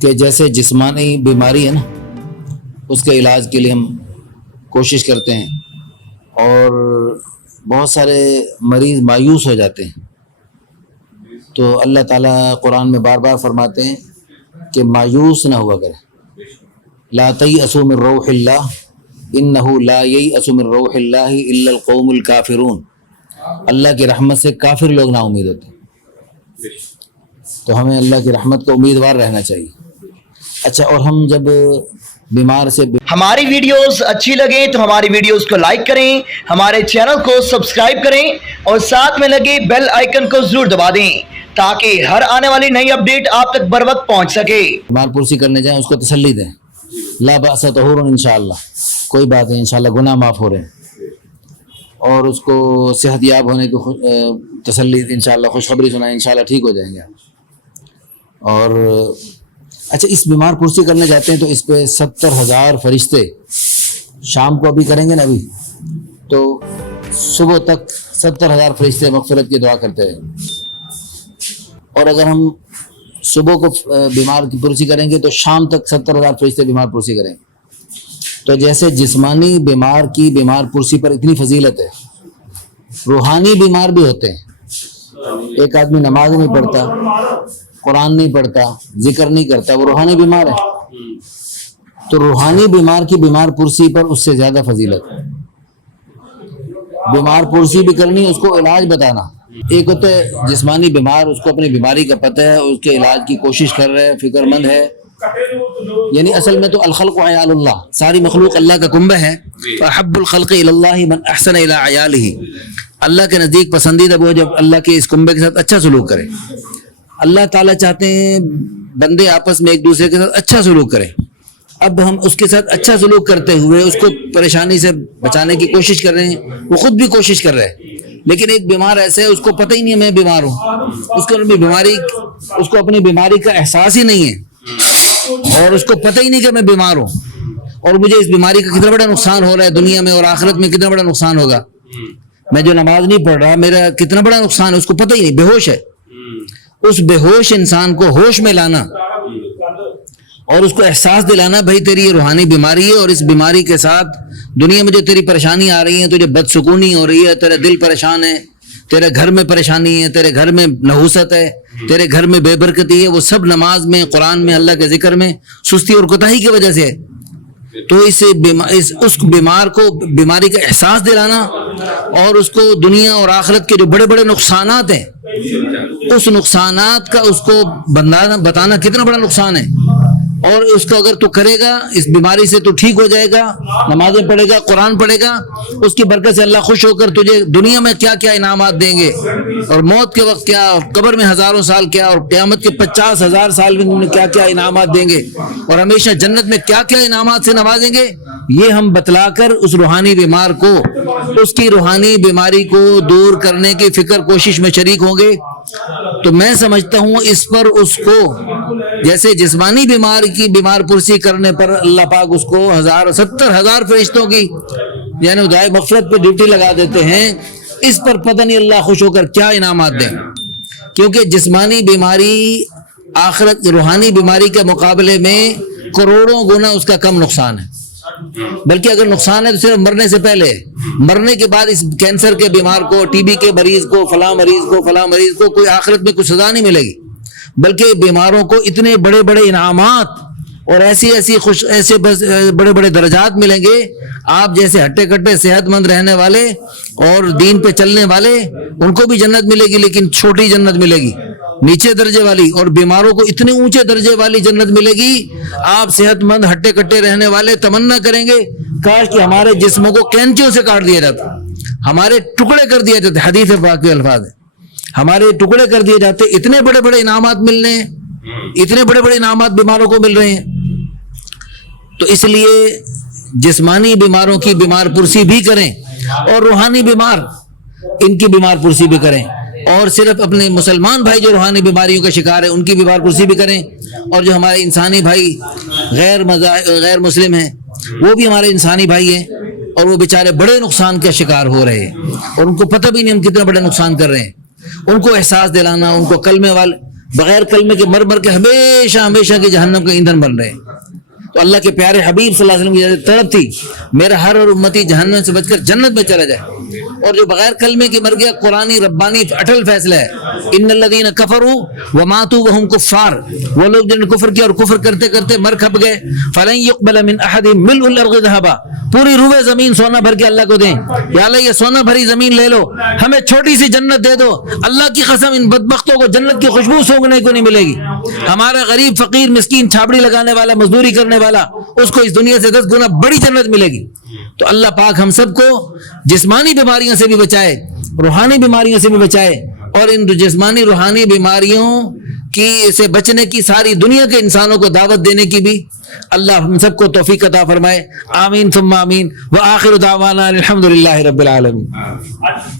کہ جیسے جسمانی بیماری ہے نا، اس کے علاج کے لیے ہم کوشش کرتے ہیں، اور بہت سارے مریض مایوس ہو جاتے ہیں، تو اللہ تعالیٰ قرآن میں بار بار فرماتے ہیں کہ مایوس نہ ہوا کرے، لا تیأسوا من روح اللہ انہ لا ییأس من روح اللہ الا القوم الکافرون۔ اللہ کی رحمت سے کافر لوگ نا امید ہوتے ہیں، تو ہمیں اللہ کی رحمت کو امیدوار رہنا چاہیے۔ اچھا، اور ہم جب بیمار سے ہماری ویڈیوز اچھی لگیں تو ہماری ویڈیوز کو لائک کریں، ہمارے چینل کو سبسکرائب کریں، اور ساتھ میں لگے بیل آئیکن کو ضرور دبا دیں تاکہ ہر آنے والی نئی اپڈیٹ آپ تک بر وقت پہنچ سکے۔ بیمار پرسی کرنے جائیں، اس کو تسلی دیں، لا بأس طہور انشاءاللہ، کوئی بات نہیں، انشاءاللہ گناہ معاف ہو رہے ہیں، اور اس کو صحت یاب ہونے کی تسلی انشاءاللہ، خوشخبری سنائیں، انشاءاللہ ٹھیک ہو جائیں گے۔ اور اچھا، اس بیمار پرسی کرنے جاتے ہیں تو اس پہ 70,000 فرشتے شام کو ابھی کریں گے نا، ابھی تو صبح تک 70,000 فرشتے مغفرت کی دعا کرتے ہیں، اور اگر ہم صبح کو بیمار کی پرسی کریں گے تو شام تک 70,000 فرشتے بیمار پرسی کریں گے۔ تو جیسے جسمانی بیمار کی بیمار پرسی پر اتنی فضیلت ہے، روحانی بیمار بھی ہوتے ہیں۔ ایک آدمی نماز نہیں پڑھتا، قرآن نہیں پڑھتا، ذکر نہیں کرتا، وہ روحانی بیمار ہے، تو روحانی بیمار کی بیمار پرسی پر اس سے زیادہ فضیلت ہے۔ بیمار پرسی بھی کرنی، اس کو علاج بتانا۔ ایک ہوتا ہے جسمانی بیمار، اس کو اپنی بیماری کا پتہ ہے، اس کے علاج کی کوشش کر رہے ہے، فکر مند ہے، یعنی اصل میں تو الخلق عیال اللہ، ساری مخلوق اللہ کا کنبہ ہے۔ فاحب الخلق الی اللہ من احسن الی عیالہ، اللہ کے نزدیک پسندیدہ وہ جب اللہ کے اس کنبے کے ساتھ اچھا سلوک کرے۔ اللہ تعالیٰ چاہتے ہیں بندے آپس میں ایک دوسرے کے ساتھ اچھا سلوک کریں۔ اب ہم اس کے ساتھ اچھا سلوک کرتے ہوئے اس کو پریشانی سے بچانے کی کوشش کر رہے ہیں، وہ خود بھی کوشش کر رہے ہیں، لیکن ایک بیمار ایسے ہے اس کو پتہ ہی نہیں ہے میں بیمار ہوں، اس کو اپنی بیماری کا احساس ہی نہیں ہے، اور اس کو پتہ ہی نہیں کہ میں بیمار ہوں، اور مجھے اس بیماری کا کتنا بڑا نقصان ہو رہا ہے، دنیا میں اور آخرت میں کتنا بڑا نقصان ہوگا، میں جو نماز نہیں پڑھ رہا میرا کتنا بڑا نقصان ہے، اس کو پتہ ہی نہیں، بے ہوش ہے۔ اس بے ہوش انسان کو ہوش میں لانا اور اس کو احساس دلانا، بھائی تیری یہ روحانی بیماری ہے، اور اس بیماری کے ساتھ دنیا میں جو تیری پریشانی آ رہی ہیں، تجھے بدسکونی ہو رہی ہے، تیرا دل پریشان ہے، تیرے گھر میں پریشانی ہے، تیرے گھر میں نحوست ہے، تیرے گھر میں بے برکتی ہے، وہ سب نماز میں، قرآن میں، اللہ کے ذکر میں سستی اور کوتاہی کی وجہ سے ہے۔ تو اس بیمار کو بیماری کا احساس دلانا، اور اس کو دنیا اور آخرت کے جو بڑے بڑے نقصانات ہیں، اس نقصانات کا اس کو بتانا کتنا بڑا نقصان ہے، اور اس کو اگر تو کرے گا اس بیماری سے تو ٹھیک ہو جائے گا، نمازیں پڑھے گا، قرآن پڑھے گا، اس کی برکت سے اللہ خوش ہو کر تجھے دنیا میں کیا کیا انعامات دیں گے، اور موت کے وقت کیا، قبر میں ہزاروں سال کیا، اور قیامت کے 50,000 سال میں کیا کیا انعامات دیں گے، اور ہمیشہ جنت میں کیا کیا انعامات سے نوازیں گے، یہ ہم بتلا کر اس روحانی بیمار کو اس کی روحانی بیماری کو دور کرنے کی فکر کوشش میں شریک ہوں گے۔ تو میں سمجھتا ہوں اس پر اس کو جیسے جسمانی بیمار کی بیمار پرسی کرنے پر اللہ پاک اس کو 70,000 فرشتوں کی یعنی دعائے مغفرت پہ ڈیوٹی لگا دیتے ہیں، اس پر پتہ نہیں اللہ خوش ہو کر کیا انعامات دیں، کیونکہ جسمانی بیماری آخرت روحانی بیماری کے مقابلے میں کروڑوں گنا اس کا کم نقصان ہے، بلکہ اگر نقصان ہے تو صرف مرنے سے پہلے، مرنے کے بعد اس کینسر کے بیمار کو، ٹی بی کے مریض کو، فلاں مریض کو کوئی آخرت میں کچھ سزا نہیں ملے گی، بلکہ بیماروں کو اتنے بڑے بڑے انعامات اور ایسے بڑے بڑے درجات ملیں گے۔ آپ جیسے ہٹے کٹے صحت مند رہنے والے اور دین پہ چلنے والے ان کو بھی جنت ملے گی، لیکن چھوٹی جنت ملے گی، نیچے درجے والی، اور بیماروں کو اتنے اونچے درجے والی جنت ملے گی۔ آپ صحت مند ہٹے کٹے رہنے والے تمنا کریں گے کاش کہ ہمارے جسموں کو کینچیوں سے کاٹ دیا جاتا، ہمارے ٹکڑے کر دیا جاتے، حدیث پاک کے الفاظ ہیں، ہمارے ٹکڑے کر دیے جاتے، اتنے بڑے بڑے انعامات مل رہے ہیں، اتنے بڑے بڑے انعامات بیماروں کو مل رہے ہیں۔ تو اس لیے جسمانی بیماروں کی بیمار پرسی بھی کریں، اور روحانی بیمار ان کی بیمار پرسی بھی کریں، اور صرف اپنے مسلمان بھائی جو روحانی بیماریوں کا شکار ہیں ان کی بیمار پرسی بھی کریں، اور جو ہمارے انسانی بھائی غیر مسلم ہیں وہ بھی ہمارے انسانی بھائی ہیں، اور وہ بیچارے بڑے نقصان کا شکار ہو رہے ہیں اور ان کو پتہ بھی نہیں ہم کتنے بڑے نقصان کر رہے ہیں. ان کو احساس دلانا, ان کو کلمے والے بغیر کلمے کے مر کے ہمیشہ ہمیشہ کے جہنم کا ایندھن بن رہے ہیں. تو اللہ کے پیارے حبیب صلی اللہ علیہ وسلم کی طلب تھی میرا ہر اور امتی جہنم سے بچ کر جنت میں چلا جائے. اور جو بغیر کلمے کے مر گیا, قرآنی ربانی اٹل فیصلہ ہے, ان الذین کفروا وماتوا وهم کفار, وہ لوگ جنہوں نے کفر کیا اور کفر کرتے کرتے مر کھپ گئے, فلن يقبل من احد ملء الارض ذهبا, پوری روئے زمین سونا بھر کے اللہ کو دیں, یا اللہ یہ سونا بھری زمین لے لو, ہمیں چھوٹی سی جنت دے دو, اللہ کی قسم ان بدبختوں کو جنت کی خوشبو سونگنے کو نہیں ملے گی. ہمارا غریب فقیر مسکین چھاپڑی لگانے والا مزدوری کرنے والا, اس کو اس دنیا سے 10 گنا بڑی جنت ملے گی. تو اللہ پاک ہم سب کو جسمانی بیماریوں سے بھی بچائے, روحانی بیماریوں سے بھی بچائے, اور ان جسمانی روحانی بیماریوں کی سے بچنے کی ساری دنیا کے انسانوں کو دعوت دینے کی بھی اللہ ہم سب کو توفیق عطا فرمائے. آمین ثم آمین. وآخر دعوانا الحمدللہ رب العالمین.